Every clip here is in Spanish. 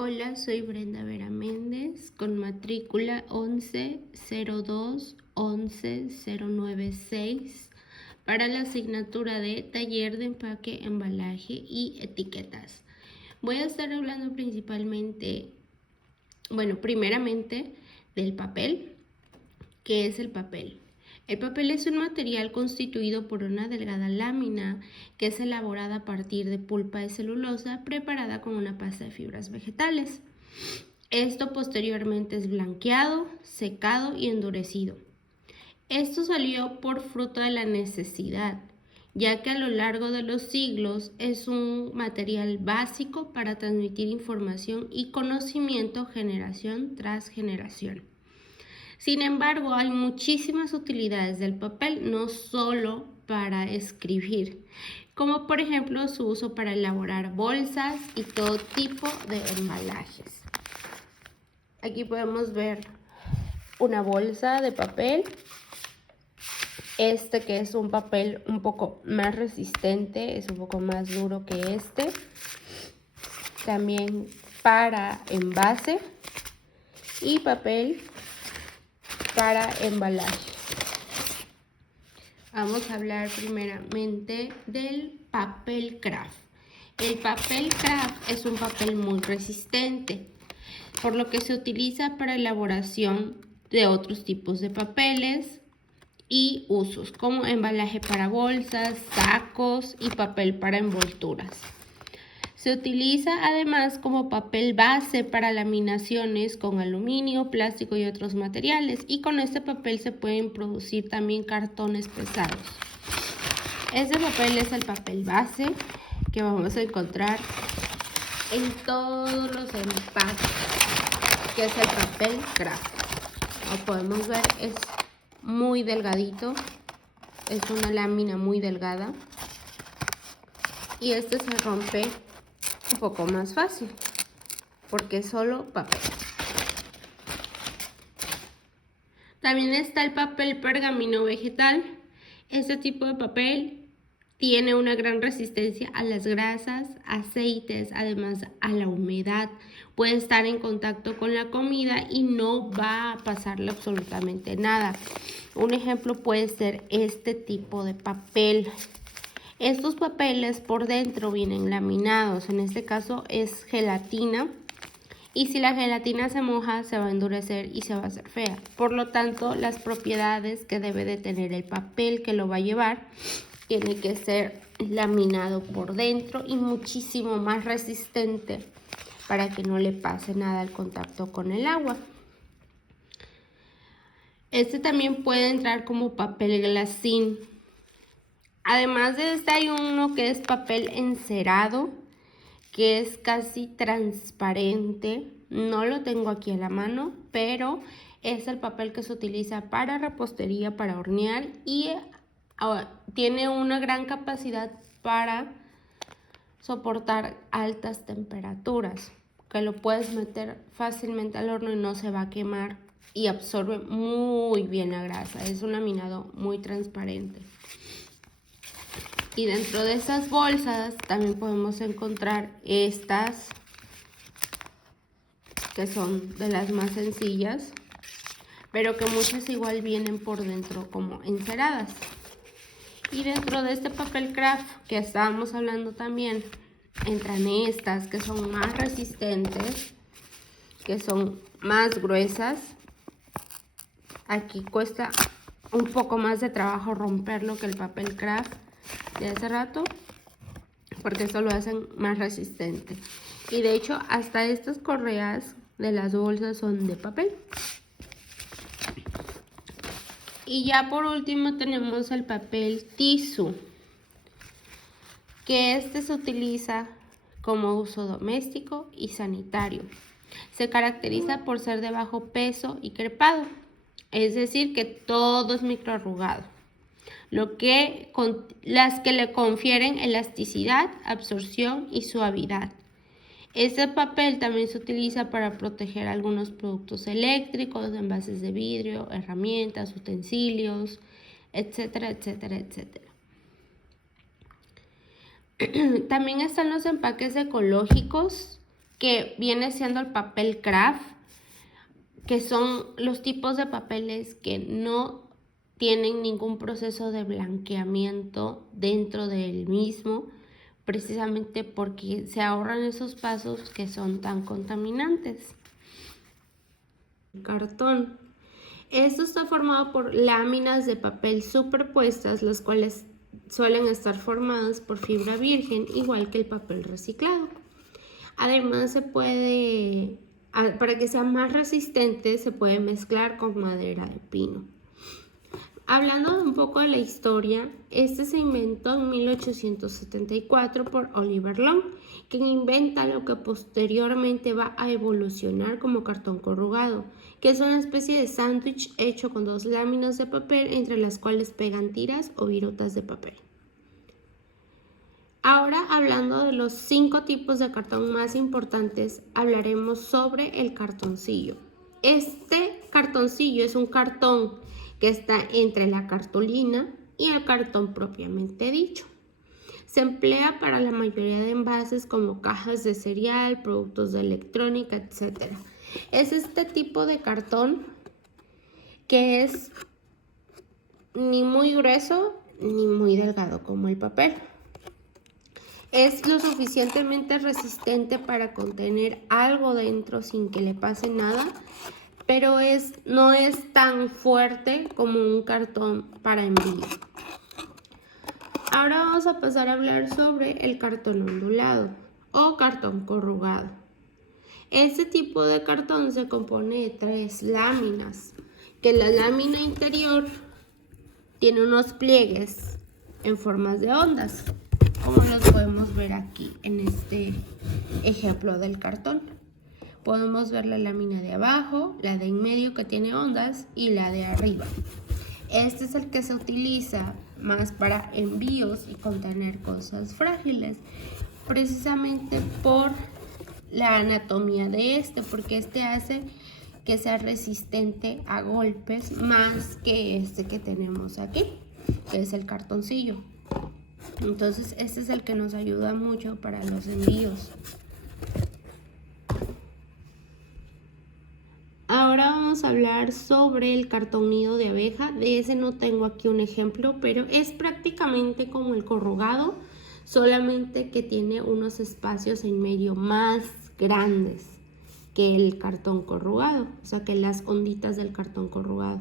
Hola, soy Brenda Vera Méndez con matrícula 11-02-11-096 para la asignatura de Taller de Empaque, Embalaje y Etiquetas. Voy a estar hablando primeramente del papel. ¿Qué es el papel? El papel es un material constituido por una delgada lámina que es elaborada a partir de pulpa de celulosa preparada con una pasta de fibras vegetales. Esto posteriormente es blanqueado, secado y endurecido. Esto salió por fruto de la necesidad, ya que a lo largo de los siglos es un material básico para transmitir información y conocimiento generación tras generación. Sin embargo, hay muchísimas utilidades del papel, no solo para escribir, como por ejemplo su uso para elaborar bolsas y todo tipo de embalajes. Aquí podemos ver una bolsa de papel, que es un papel un poco más resistente, es un poco más duro que este. También para envase y papel para embalaje. Vamos a hablar primeramente del papel craft. El papel craft es un papel muy resistente, por lo que se utiliza para elaboración de otros tipos de papeles y usos, como embalaje para bolsas, sacos y papel para envolturas. Se utiliza además como papel base para laminaciones con aluminio, plástico y otros materiales, y con este papel se pueden producir también cartones pesados. Este papel es el papel base que vamos a encontrar en todos los empaques, que es el papel craft. Como podemos ver, es muy delgadito, es una lámina muy delgada y este se rompe un poco más fácil porque es solo papel. También está el papel pergamino vegetal. Este tipo de papel tiene una gran resistencia a las grasas, aceites, además a la humedad. Puede estar en contacto con la comida y no va a pasarle absolutamente nada. Un ejemplo puede ser este tipo de papel. Estos papeles por dentro vienen laminados, en este caso es gelatina, y si la gelatina se moja se va a endurecer y se va a hacer fea. Por lo tanto, las propiedades que debe de tener el papel que lo va a llevar tiene que ser laminado por dentro y muchísimo más resistente para que no le pase nada al contacto con el agua. Este también puede entrar como papel glacín. Además de este hay uno que es papel encerado, que es casi transparente. No lo tengo aquí a la mano, pero es el papel que se utiliza para repostería, para hornear y tiene una gran capacidad para soportar altas temperaturas, que lo puedes meter fácilmente al horno y no se va a quemar y absorbe muy bien la grasa. Es un laminado muy transparente. Y dentro de esas bolsas también podemos encontrar estas, que son de las más sencillas, pero que muchas igual vienen por dentro como enceradas. Y dentro de este papel craft que estábamos hablando también, entran estas que son más resistentes, que son más gruesas. Aquí cuesta un poco más de trabajo romperlo que el papel craft de hace rato, porque esto lo hacen más resistente. Y de hecho hasta estas correas de las bolsas son de papel. Y ya por último tenemos el papel tisú, que este se utiliza como uso doméstico y sanitario. Se caracteriza por ser de bajo peso y crepado, es decir que todo es microarrugado, las que le confieren elasticidad, absorción y suavidad. Este papel también se utiliza para proteger algunos productos eléctricos, envases de vidrio, herramientas, utensilios, etcétera, etcétera, etcétera. También están los empaques ecológicos, que viene siendo el papel craft, que son los tipos de papeles que no tienen ningún proceso de blanqueamiento dentro del mismo, precisamente porque se ahorran esos pasos que son tan contaminantes. Cartón. Esto está formado por láminas de papel superpuestas, las cuales suelen estar formadas por fibra virgen, igual que el papel reciclado. Además, para que sea más resistente, se puede mezclar con madera de pino. Hablando un poco de la historia, este se inventó en 1874 por Oliver Long, quien inventa lo que posteriormente va a evolucionar como cartón corrugado, que es una especie de sándwich hecho con dos láminas de papel entre las cuales pegan tiras o virutas de papel. Ahora, hablando de los 5 tipos de cartón más importantes, hablaremos sobre el cartoncillo. Este cartoncillo es un cartón que está entre la cartulina y el cartón propiamente dicho. Se emplea para la mayoría de envases como cajas de cereal, productos de electrónica, etc. Es este tipo de cartón que es ni muy grueso ni muy delgado como el papel. Es lo suficientemente resistente para contener algo dentro sin que le pase nada, pero no es tan fuerte como un cartón para envío. Ahora vamos a pasar a hablar sobre el cartón ondulado o cartón corrugado. Este tipo de cartón se compone de 3 láminas, que la lámina interior tiene unos pliegues en formas de ondas, como los podemos ver aquí en este ejemplo del cartón. Podemos ver la lámina de abajo, la de en medio que tiene ondas y la de arriba. Este es el que se utiliza más para envíos y contener cosas frágiles, precisamente por la anatomía de porque este hace que sea resistente a golpes más que este que tenemos aquí, que es el cartoncillo. Entonces este es el que nos ayuda mucho para los envíos. Ahora vamos a hablar sobre el cartón nido de abeja. De ese no tengo aquí un ejemplo, pero es prácticamente como el corrugado, solamente que tiene unos espacios en medio más grandes que el cartón corrugado, o sea que las onditas del cartón corrugado.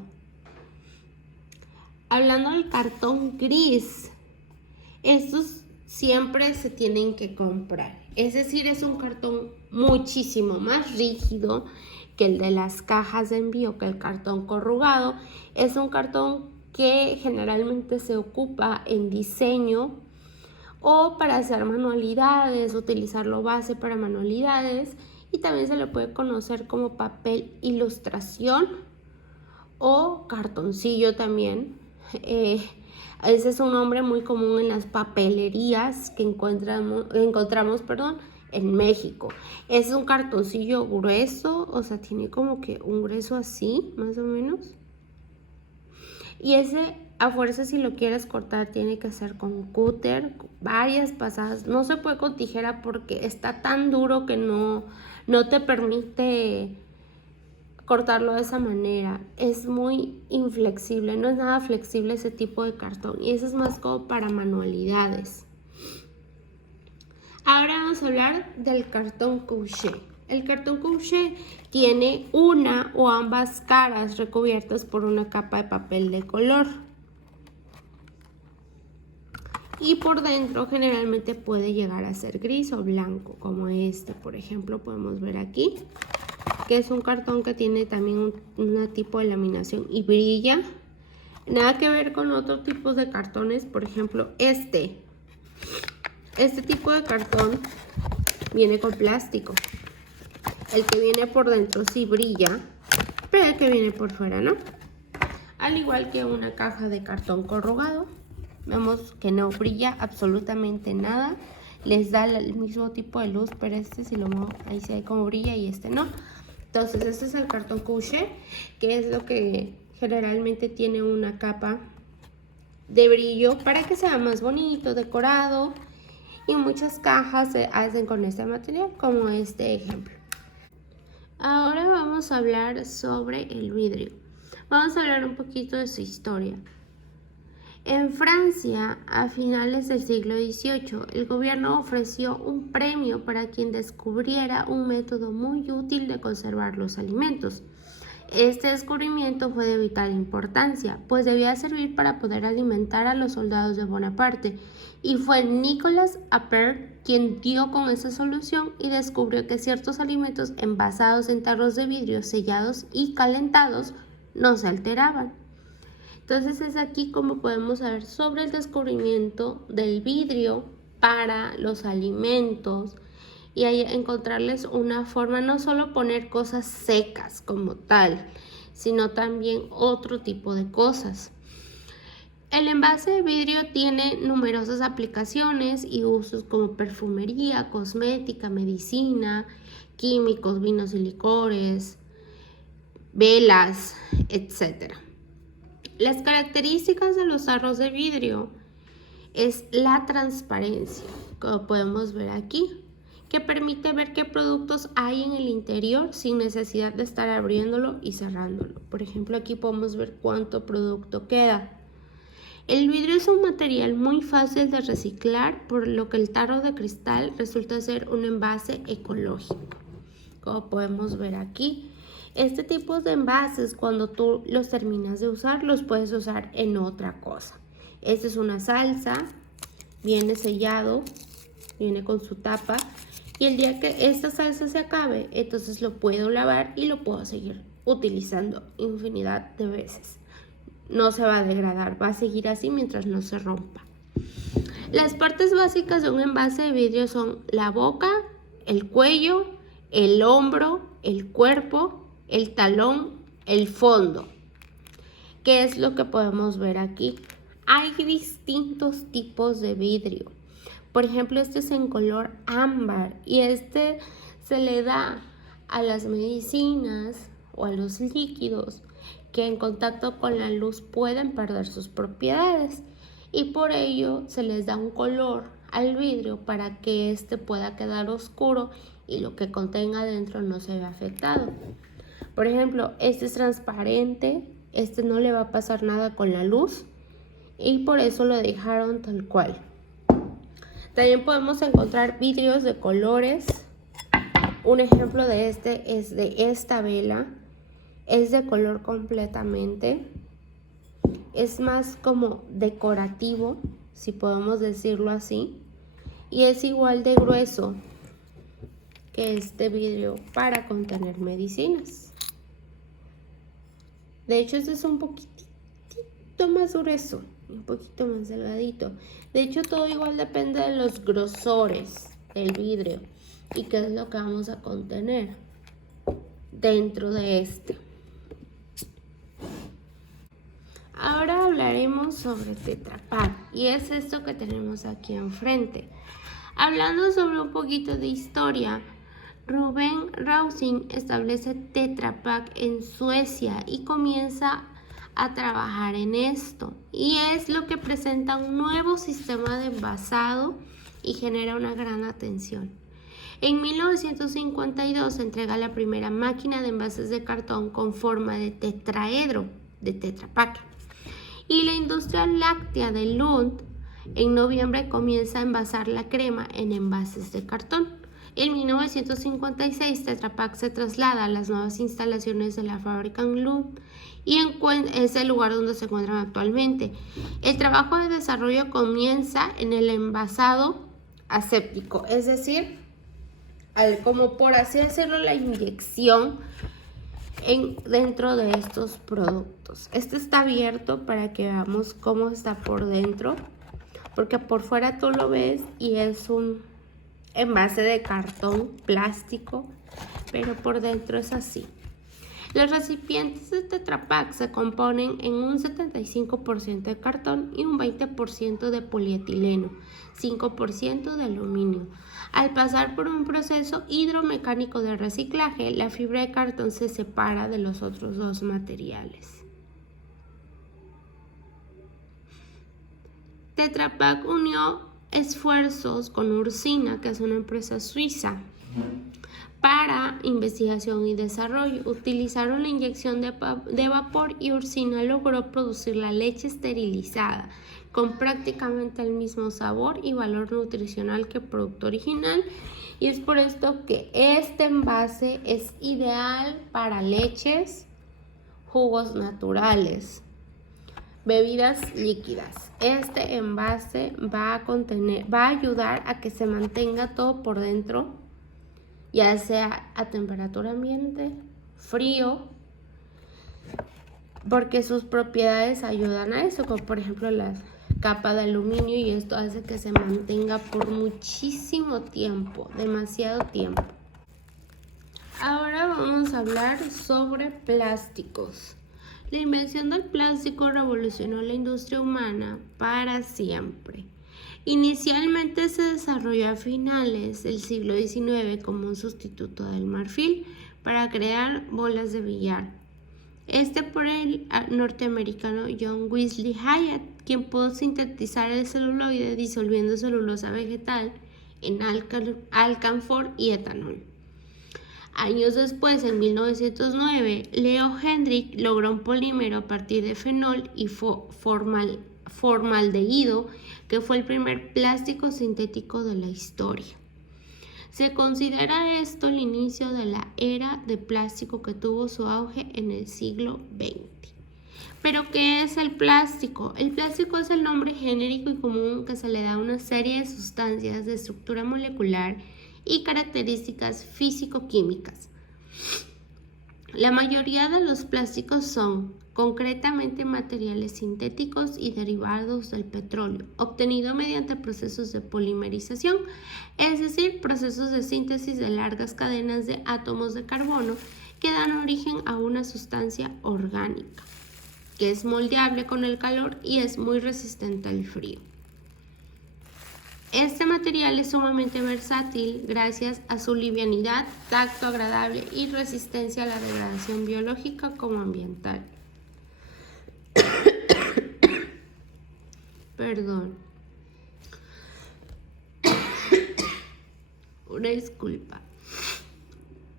Hablando del cartón gris, estos siempre se tienen que comprar, es decir, es un cartón muchísimo más rígido que el de las cajas de envío, que el cartón corrugado. Es un cartón que generalmente se ocupa en diseño o para hacer manualidades, utilizarlo base para manualidades, y también se le puede conocer como papel ilustración o cartoncillo también. Ese es un nombre muy común en las papelerías que encontramos en México. Es un cartoncillo grueso, o sea, tiene como que un grueso así, más o menos. Y ese, a fuerza, si lo quieres cortar, tiene que ser con cúter, varias pasadas. No se puede con tijera porque está tan duro que no te permite cortarlo de esa manera. Es muy inflexible, no es nada flexible ese tipo de cartón, y eso es más como para manualidades. Ahora vamos a hablar del cartón couché. El cartón couché tiene una o ambas caras recubiertas por una capa de papel de color, y por dentro generalmente puede llegar a ser gris o blanco, como este, por ejemplo, podemos ver aquí, que es un cartón que tiene también un tipo de laminación y brilla. Nada que ver con otros tipos de cartones. Por ejemplo, este tipo de cartón viene con plástico. El que viene por dentro sí brilla, pero el que viene por fuera no. Al igual que una caja de cartón corrugado, vemos que no brilla absolutamente nada. Les da el mismo tipo de luz, pero este, si lo muevo, ahí sí hay como brilla y este no. Entonces este es el cartón couché, que es lo que generalmente tiene una capa de brillo para que sea más bonito, decorado, y muchas cajas se hacen con este material, como este ejemplo. Ahora vamos a hablar sobre el vidrio. Vamos a hablar un poquito de su historia. En Francia, a finales del siglo XVIII, el gobierno ofreció un premio para quien descubriera un método muy útil de conservar los alimentos. Este descubrimiento fue de vital importancia, pues debía servir para poder alimentar a los soldados de Bonaparte, y fue Nicolas Appert quien dio con esa solución y descubrió que ciertos alimentos envasados en tarros de vidrio sellados y calentados no se alteraban. Entonces es aquí como podemos saber sobre el descubrimiento del vidrio para los alimentos y ahí encontrarles una forma, no solo poner cosas secas como tal, sino también otro tipo de cosas. El envase de vidrio tiene numerosas aplicaciones y usos como perfumería, cosmética, medicina, químicos, vinos y licores, velas, etc. Las características de los tarros de vidrio es la transparencia, como podemos ver aquí, que permite ver qué productos hay en el interior sin necesidad de estar abriéndolo y cerrándolo. Por ejemplo, aquí podemos ver cuánto producto queda. El vidrio es un material muy fácil de reciclar, por lo que el tarro de cristal resulta ser un envase ecológico, como podemos ver aquí. Este tipo de envases, cuando tú los terminas de usar, los puedes usar en otra cosa. Esta es una salsa, viene sellado, viene con su tapa, y el día que esta salsa se acabe, entonces lo puedo lavar y lo puedo seguir utilizando infinidad de veces. No se va a degradar, va a seguir así mientras no se rompa. Las partes básicas de un envase de vidrio son la boca, el cuello, el hombro, el cuerpo, el talón, el fondo. ¿Qué es lo que podemos ver aquí? Hay distintos tipos de vidrio. Por ejemplo, este es en color ámbar y este se le da a las medicinas o a los líquidos que en contacto con la luz pueden perder sus propiedades, y por ello se les da un color al vidrio para que este pueda quedar oscuro y lo que contenga adentro no se vea afectado. Por ejemplo, este es transparente, este no le va a pasar nada con la luz y por eso lo dejaron tal cual. También podemos encontrar vidrios de colores. Un ejemplo de este es de esta vela. Es de color completamente. Es más como decorativo, si podemos decirlo así. Y es igual de grueso que este vidrio para contener medicinas. De hecho, este es un poquitito más grueso, un poquito más delgadito. De hecho, todo igual depende de los grosores del vidrio y qué es lo que vamos a contener dentro de este. Ahora hablaremos sobre Tetra Pak y es esto que tenemos aquí enfrente. Hablando sobre un poquito de historia, Ruben Rausing establece Tetra Pak en Suecia y comienza a trabajar en esto. Y es lo que presenta un nuevo sistema de envasado y genera una gran atención. En 1952 se entrega la primera máquina de envases de cartón con forma de tetraedro de Tetra Pak. Y la industria láctea de Lund en noviembre comienza a envasar la crema en envases de cartón. En 1956, Tetra Pak se traslada a las nuevas instalaciones de la fábrica en Lund y es el lugar donde se encuentran actualmente. El trabajo de desarrollo comienza en el envasado aséptico, es decir, como por así decirlo, la inyección dentro de estos productos. Este está abierto para que veamos cómo está por dentro, porque por fuera tú lo ves y es un envase de cartón plástico, pero por dentro es así. Los recipientes de Tetra Pak se componen en un 75% de cartón y un 20% de polietileno, 5% de aluminio. Al pasar por un proceso hidromecánico de reciclaje, la fibra de cartón se separa de los otros dos materiales. Tetra Pak unió esfuerzos con Ursina, que es una empresa suiza, para investigación y desarrollo. Utilizaron la inyección de vapor y Ursina logró producir la leche esterilizada con prácticamente el mismo sabor y valor nutricional que el producto original, y es por esto que este envase es ideal para leches, jugos naturales, bebidas líquidas. Este envase va a ayudar a que se mantenga todo por dentro, ya sea a temperatura ambiente, frío, porque sus propiedades ayudan a eso, como por ejemplo la capa de aluminio, y esto hace que se mantenga por muchísimo tiempo, demasiado tiempo. Ahora vamos a hablar sobre plásticos. La invención del plástico revolucionó la industria humana para siempre. Inicialmente se desarrolló a finales del siglo XIX como un sustituto del marfil para crear bolas de billar. Por el norteamericano John Wesley Hyatt, quien pudo sintetizar el celuloide disolviendo celulosa vegetal en alcanfor y etanol. Años después, en 1909, Leo Hendrik logró un polímero a partir de fenol y formaldehído, que fue el primer plástico sintético de la historia. Se considera esto el inicio de la era de plástico que tuvo su auge en el siglo XX. ¿Pero qué es el plástico? El plástico es el nombre genérico y común que se le da a una serie de sustancias de estructura molecular y características físico-químicas. La mayoría de los plásticos son concretamente materiales sintéticos y derivados del petróleo, obtenido mediante procesos de polimerización, es decir, procesos de síntesis de largas cadenas de átomos de carbono que dan origen a una sustancia orgánica, que es moldeable con el calor y es muy resistente al frío. Este material es sumamente versátil gracias a su livianidad, tacto agradable y resistencia a la degradación biológica como ambiental. Perdón. Una disculpa.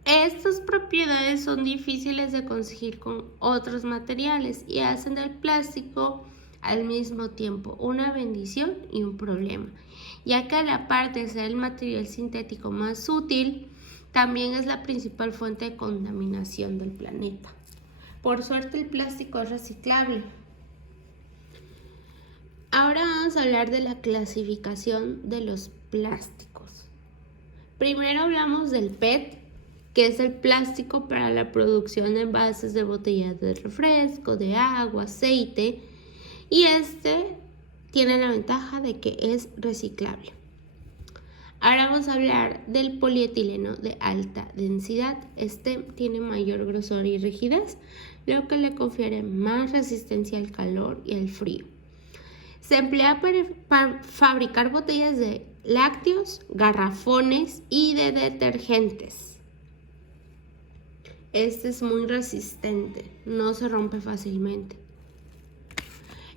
Estas propiedades son difíciles de conseguir con otros materiales y hacen del plástico al mismo tiempo una bendición y un problema, ya que a la par de ser el material sintético más útil, también es la principal fuente de contaminación del planeta. Por suerte, el plástico es reciclable. Ahora vamos a hablar de la clasificación de los plásticos. Primero hablamos del PET, que es el plástico para la producción de envases de botellas de refresco, de agua, aceite, y tiene la ventaja de que es reciclable. Ahora vamos a hablar del polietileno de alta densidad. Tiene mayor grosor y rigidez, lo que le confiere más resistencia al calor y al frío. Se emplea para fabricar botellas de lácteos, garrafones y de detergentes. Es muy resistente, no se rompe fácilmente.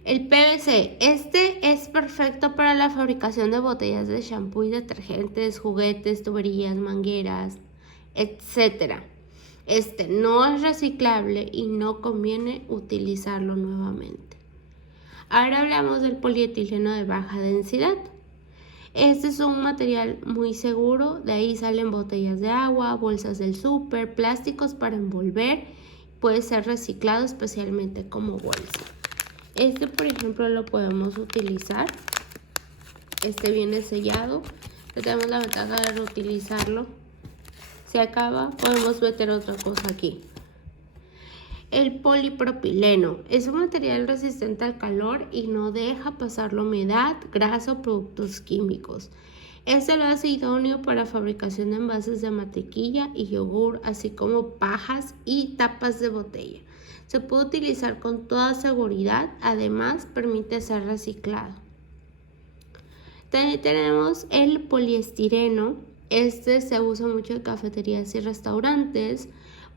El PVC, es perfecto para la fabricación de botellas de shampoo y detergentes, juguetes, tuberías, mangueras, etc. No es reciclable y no conviene utilizarlo nuevamente. Ahora hablamos del polietileno de baja densidad. Es un material muy seguro, de ahí salen botellas de agua, bolsas del súper, plásticos para envolver, puede ser reciclado especialmente como bolsa. Por ejemplo, lo podemos utilizar. Viene sellado, pero tenemos la ventaja de reutilizarlo. Se acaba, podemos meter otra cosa aquí. El polipropileno es un material resistente al calor y no deja pasar la humedad, grasa o productos químicos. Lo hace idóneo para fabricación de envases de mantequilla y yogur, así como pajas y tapas de botella. Se puede utilizar con toda seguridad, además permite ser reciclado. También tenemos el poliestireno. Se usa mucho en cafeterías y restaurantes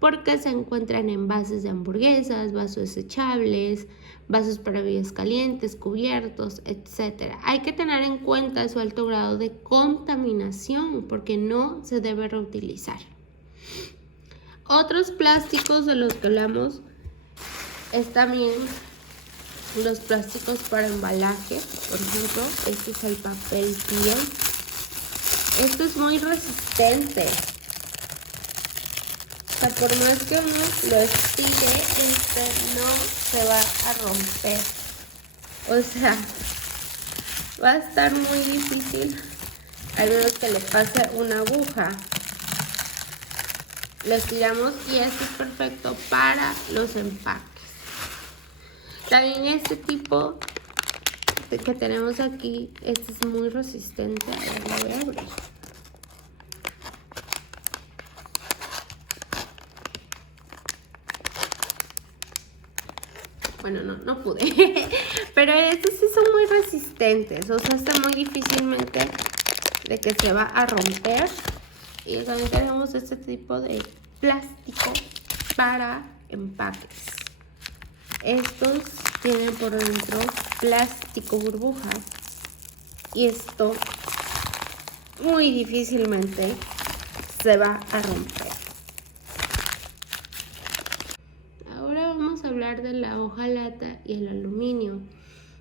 porque se encuentran en envases de hamburguesas, vasos desechables, vasos para bebidas calientes, cubiertos, etc. Hay que tener en cuenta su alto grado de contaminación porque no se debe reutilizar. Otros plásticos de los que hablamos es también los plásticos para embalaje. Por ejemplo, este es el papel piel. Esto es muy resistente. O sea, por más que uno lo estire, no se va a romper. O sea, va a estar muy difícil, al menos que le pase una aguja. Lo estiramos y esto es perfecto para los empaques. También este tipo que tenemos aquí, este es muy resistente. A ver, lo voy a abrir. Bueno, no pude. Pero estos sí son muy resistentes. O sea, está muy difícilmente de que se va a romper. Y también tenemos este tipo de plástico para empaques. Estos tienen por dentro plástico burbuja. Y esto muy difícilmente se va a romper. Ahora vamos a hablar de la hojalata y el aluminio.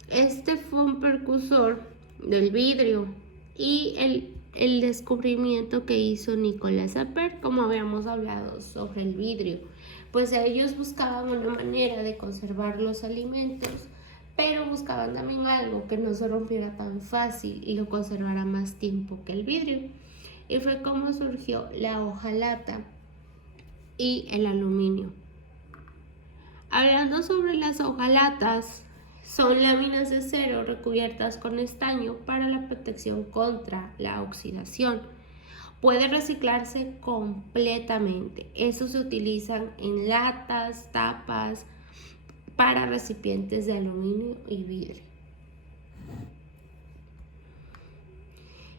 Este fue un precursor del vidrio y el descubrimiento que hizo Nicolas Appert, como habíamos hablado sobre el vidrio. Pues ellos buscaban una manera de conservar los alimentos, pero buscaban también algo que no se rompiera tan fácil y lo conservara más tiempo que el vidrio. Y fue como surgió la hojalata y el aluminio. Hablando sobre las hojalatas, son láminas de acero recubiertas con estaño para la protección contra la oxidación. Puede reciclarse completamente. Estos se utilizan en latas, tapas, para recipientes de aluminio y vidrio.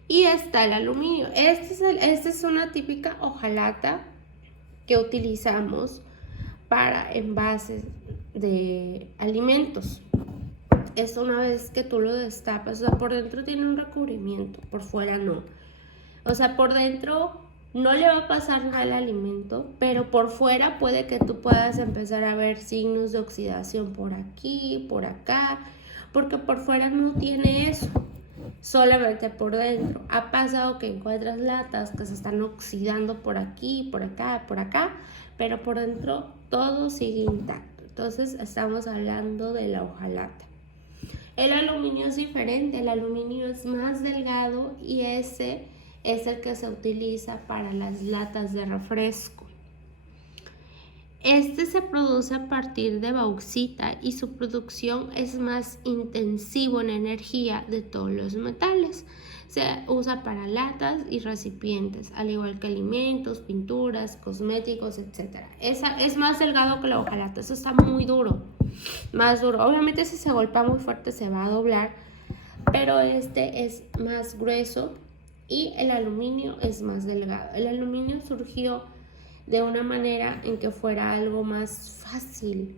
Y está el aluminio. Esta es una típica hojalata que utilizamos para envases de alimentos. Es una vez que tú lo destapas, o sea, por dentro tiene un recubrimiento, por fuera no. O sea, por dentro no le va a pasar nada al alimento, pero por fuera puede que tú puedas empezar a ver signos de oxidación por aquí, por acá, porque por fuera no tiene eso, solamente por dentro. Ha pasado que encuentras latas que se están oxidando por aquí, por acá, pero por dentro todo sigue intacto. Entonces estamos hablando de la hojalata. El aluminio es diferente, el aluminio es más delgado y ese es el que se utiliza para las latas de refresco. Este se produce a partir de bauxita y su producción es más intensivo en energía de todos los metales. Se usa para latas y recipientes, al igual que alimentos, pinturas, cosméticos, etc. Es más delgado que la hojalata, eso está muy duro, más duro. Obviamente si se golpea muy fuerte se va a doblar, pero este es más grueso y el aluminio es más delgado. El aluminio surgió de una manera en que fuera algo más fácil,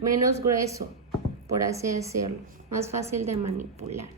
menos grueso, por así decirlo, más fácil de manipular.